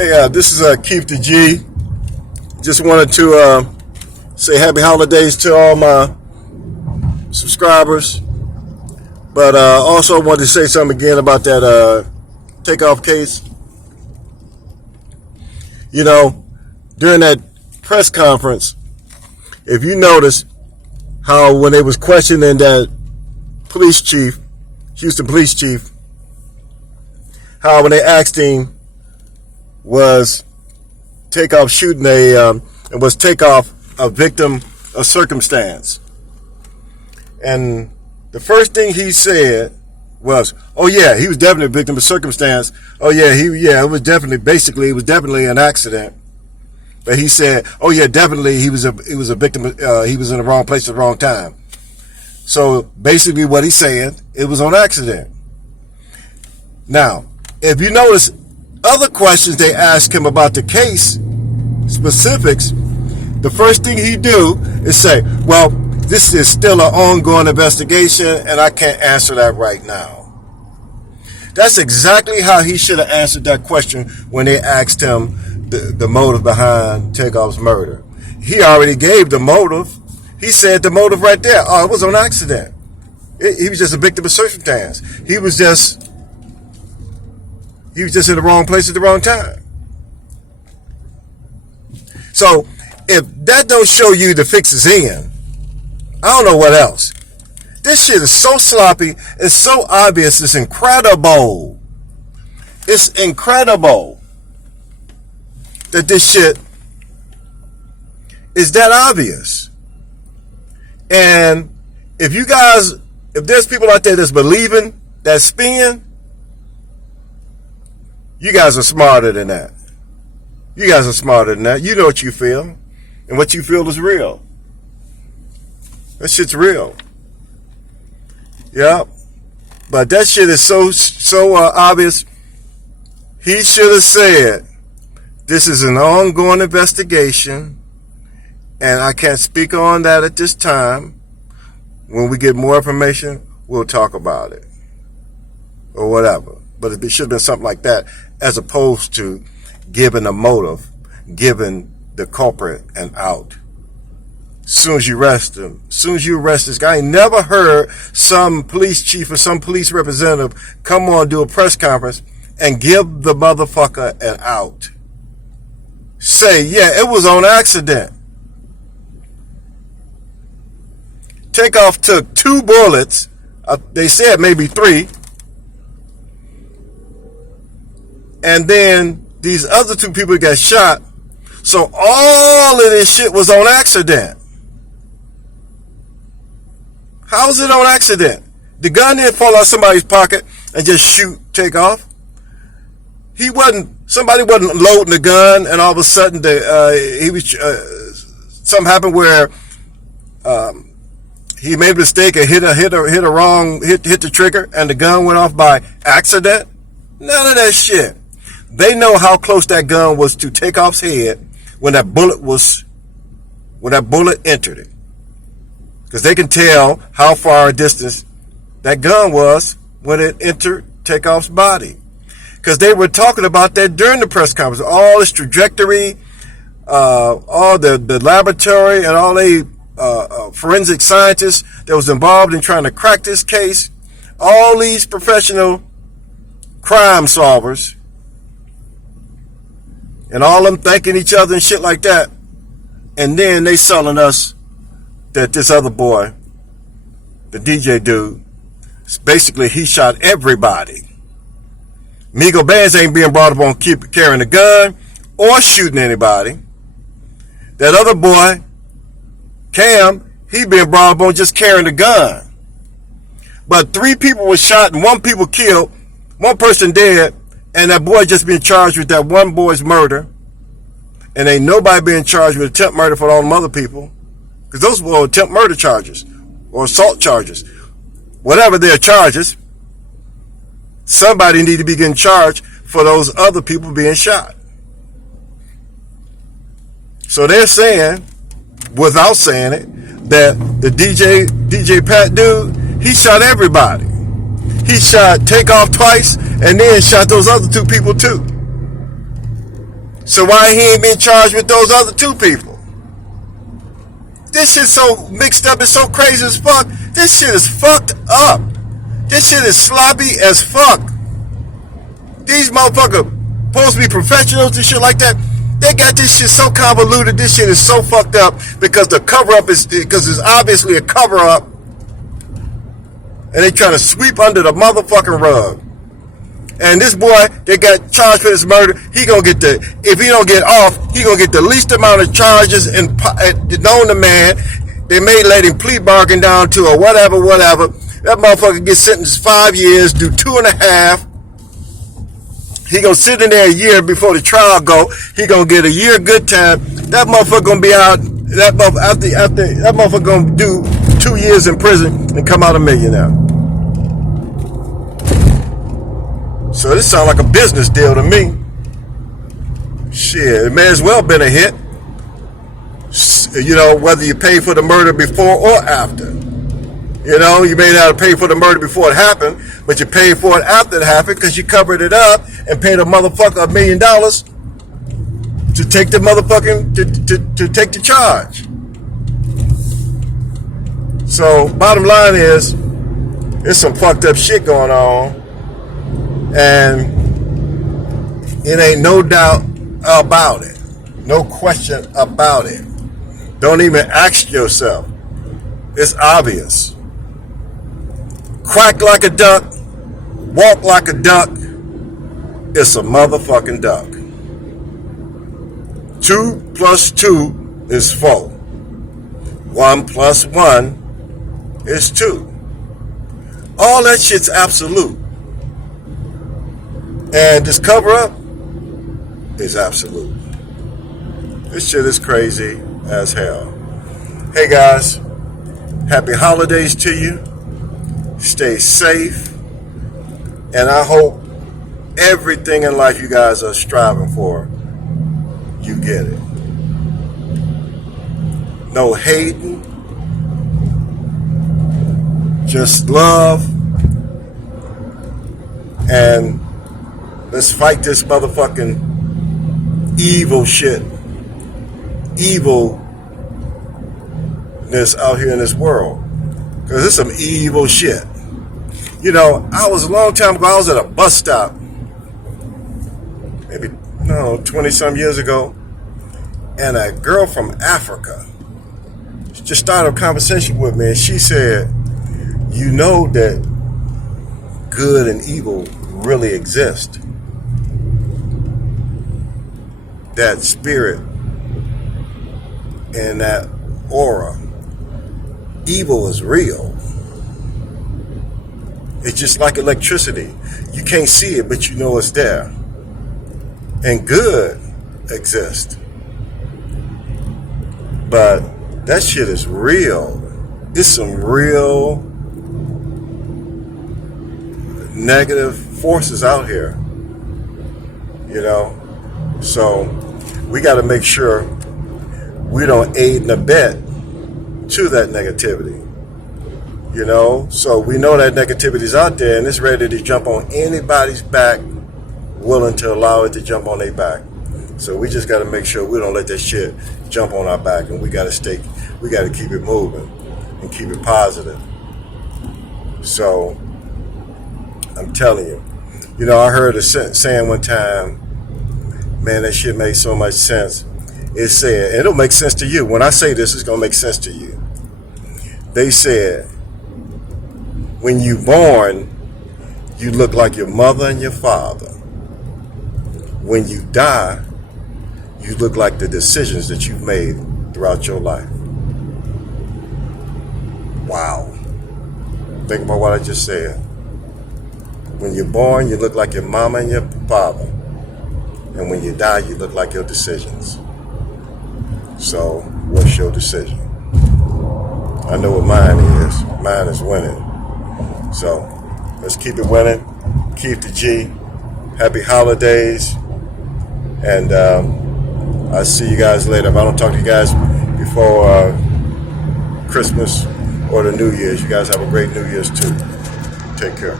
Hey, this is Keith the G. Just wanted to say happy holidays to all my subscribers. But also wanted to say something again about that takeoff case. You know, during that press conference, if you notice how when they was questioning that police chief, Houston police chief, how when they asked him was takeoff shooting and was takeoff a victim of circumstance, and the first thing he said was, "Oh yeah, he was definitely a victim of circumstance. Oh yeah, it was definitely an accident." But he said, "Oh yeah, definitely he was a victim. He was in the wrong place at the wrong time." So basically, what he's saying, it was on accident. Now, if you notice, other questions they ask him about the case specifics, the first thing he do is say, "Well, this is still an ongoing investigation, and I can't answer that right now." That's exactly how he should have answered that question when they asked him the motive behind Takeoff's murder. He already gave the motive. He said the motive right there. Oh, it was on accident. He was just a victim of circumstance. He was just in the wrong place at the wrong time. So if that don't show you the fix is in, I don't know what else. This shit is so sloppy. It's so obvious. It's incredible. It's incredible that this shit is that obvious. And if there's people out there that's believing that spin, you guys are smarter than that. You guys are smarter than that. You know what you feel. And what you feel is real. That shit's real. Yeah. But that shit is so obvious. He should have said, "This is an ongoing investigation, and I can't speak on that at this time. When we get more information, we'll talk about it." Or whatever. But it should have been something like that, as opposed to giving a motive, giving the culprit an out. As soon as you arrest him, as soon as you arrest this guy, I never heard some police chief or some police representative come on, do a press conference, and give the motherfucker an out. Say, yeah, it was on accident. Takeoff took 2 bullets. They said maybe 3. And then these other 2 people got shot. So all of this shit was on accident. How is it on accident? The gun didn't fall out somebody's pocket and just shoot Takeoff. Somebody wasn't loading the gun, and all of a sudden something happened where he made a mistake and hit the trigger, and the gun went off by accident. None of that shit. They know how close that gun was to Takeoff's head when that bullet entered it, because they can tell how far a distance that gun was when it entered Takeoff's body, because they were talking about that during the press conference. All this trajectory, all the laboratory, and all the forensic scientists that was involved in trying to crack this case, all these professional crime solvers, and all them thanking each other and shit like that. And then they selling us that this other boy, the DJ dude, basically he shot everybody. Migo Bands ain't being brought up on carrying a gun or shooting anybody. That other boy, Cam, he being brought up on just carrying a gun. But 3 people were shot and 1 people killed, 1 person dead, and that boy just being charged with that 1 boy's murder. And ain't nobody being charged with attempt murder for all them other people, because those were attempt murder charges or assault charges. Whatever their charges, somebody need to be getting charged for those other people being shot. So they're saying, without saying it, that the DJ Pat dude, he shot everybody. He shot Takeoff twice, and then shot those other 2 people too. So why he ain't been charged with those other 2 people? This shit's so mixed up. It's so crazy as fuck. This shit is fucked up. This shit is sloppy as fuck. These motherfuckers supposed to be professionals and shit like that. They got this shit so convoluted. This shit is so fucked up because the cover up is, because it's obviously a cover up, and they trying to sweep under the motherfucking rug. And this boy, they got charged for this murder. He gonna get the, if he don't get off, he gonna get the least amount of charges and known the man. They may let him plea bargain down to a whatever. That motherfucker gets sentenced 5 years, do 2.5. He gonna sit in there a year before the trial go. He gonna get a year good time. That motherfucker gonna be out. That motherfucker gonna do 2 years in prison and come out a millionaire. So this sounds like a business deal to me. Shit, it may as well been a hit. You know, whether you pay for the murder before or after. You know, you may not have paid for the murder before it happened, but you paid for it after it happened because you covered it up and paid a motherfucker $1 million to take the motherfucking, to take the charge. So, bottom line is, there's some fucked up shit going on, and it ain't no doubt about it. No question about it. Don't even ask yourself. It's obvious. Quack like a duck, walk like a duck, it's a motherfucking duck. 2 + 2 is 4. 1 + 1 is 2. All that shit's absolute. And this cover up is absolute. This shit is crazy as hell. Hey guys, happy holidays to you. Stay safe. And I hope everything in life you guys are striving for, you get it. No hating. Just love. And let's fight this motherfucking evil shit. Evilness out here in this world. Because it's some evil shit. You know, I was a long time ago, I was at a bus stop. Maybe, 20-some years ago. And a girl from Africa just started a conversation with me. And she said, you know that good and evil really exist. That spirit and that aura. Evil is real. It's just like electricity. You can't see it, but you know it's there. And good exists. But that shit is real. It's some real negative forces out here. You know? So we got to make sure we don't aid and abet to that negativity. You know, so we know that negativity is out there and it's ready to jump on anybody's back, willing to allow it to jump on their back. So we just got to make sure we don't let that shit jump on our back, and we got to keep it moving and keep it positive. So I'm telling you, you know, I heard a saying one time, man, that shit made so much sense. It said, and it'll make sense to you. When I say this, it's going to make sense to you. They said, when you born, you look like your mother and your father. When you die, you look like the decisions that you've made throughout your life. Wow. Think about what I just said. When you're born, you look like your mama and your father. And when you die, you look like your decisions. So, what's your decision? I know what mine is. Mine is winning. So, let's keep it winning. Keep the G. Happy holidays. And I'll see you guys later. If I don't talk to you guys before Christmas or the New Year's, you guys have a great New Year's too. Take care.